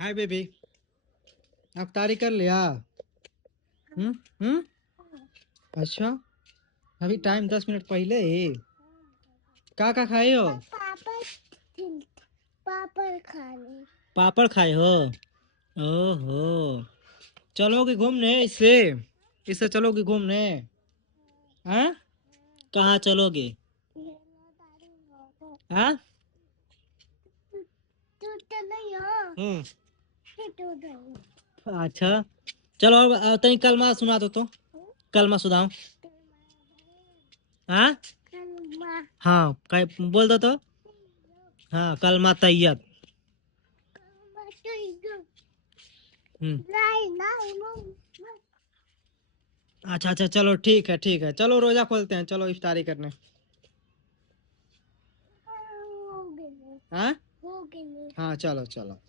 Hi baby. अफ्तारी कर लिया? हम्म। अच्छा, अभी टाइम 10 मिनट पहले ही। का खाए हो? पापड़ खाने। पापड़ खाए हो? ओहो। चलोगे घूमने इससे? इससे चलोगे घूमने? हाँ, कहाँ चलोगे? हाँ। तू तो नहीं हो। हम्म। तू नहीं। अच्छा, चलो अब तनी कलमा सुना दो तो। कलमा सुनाओ। हाँ। हाँ, बोल दो तो। हाँ, कलमा तैयब। हम्म। अच्छा अच्छा, चलो ठीक है ठीक है, चलो रोजा खोलते हैं, चलो इफ्तारी करने। हाँ। हाँ, चलो चलो।